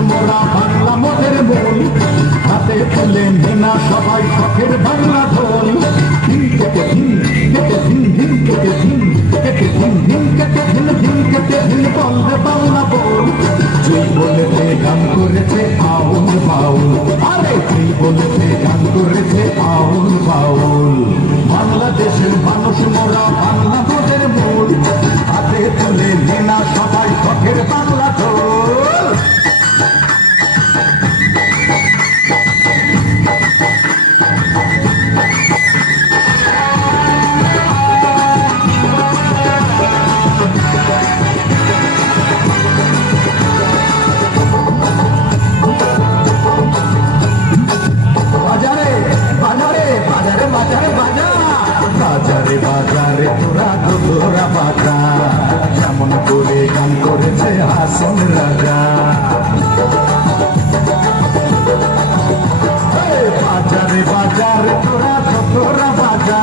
মোরা বাংলা মোদের মূল হাতে তুলে নেনা সবাই শখের বাংলা ঢোল ধিন কেটে ধিন কেটে ধিন ধিন কেটে ধিন কেটে ধিন ধিন কেটে ধিন ধিন কেটে ধিন বললে বাংলা বল যেই বলেছে গান করেছে আউল বাউল আরে যেই বলেছে গান করেছে আউল বাউল বাংলাদেশের মানুষ মোরা বাংলা মোদের মূল হাতে তুলে নেনা সবাই শখের বাংলা ঢোল বাজারে বাজারে তোরা তোরা বাজা যেমন করে গান করেছে হাসন রাজা বাজারে বাজারে তোরা তোরা বাজা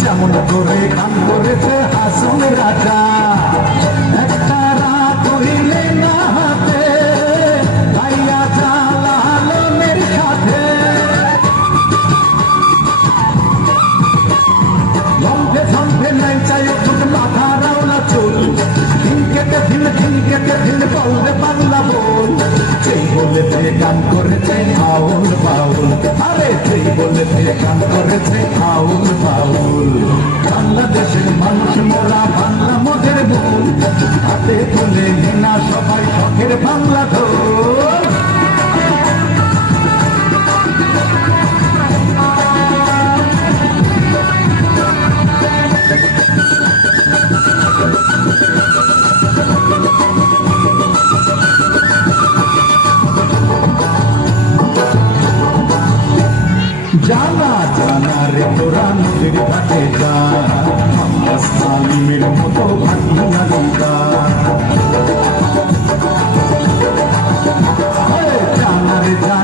যেমন করে গান করেছে হাসন রাজা একটা রাত হইলে না হাতে ভাইয়া জালালের সাথে লম্বে ঝম্বে নাই চাই ওঠুক মাথা রাওলা চুল ধিন কেটে ধিন বলবে বাংলা বল সেই বলেছে গান করেছে আউল বাউল আরে সেই বলেছে গান করেছে আউল বাউল বাংলাদেশের মানুষ মোরা বাংলা মোদের মূল হাতে তুলে নেনা সবাই শখের বাংলা ঢোল জানা জানা রে তোরা নদীর ঘাটে যা আমরা সালিমের মতো ভাটিয়া গঙ্গা জানা রে জানা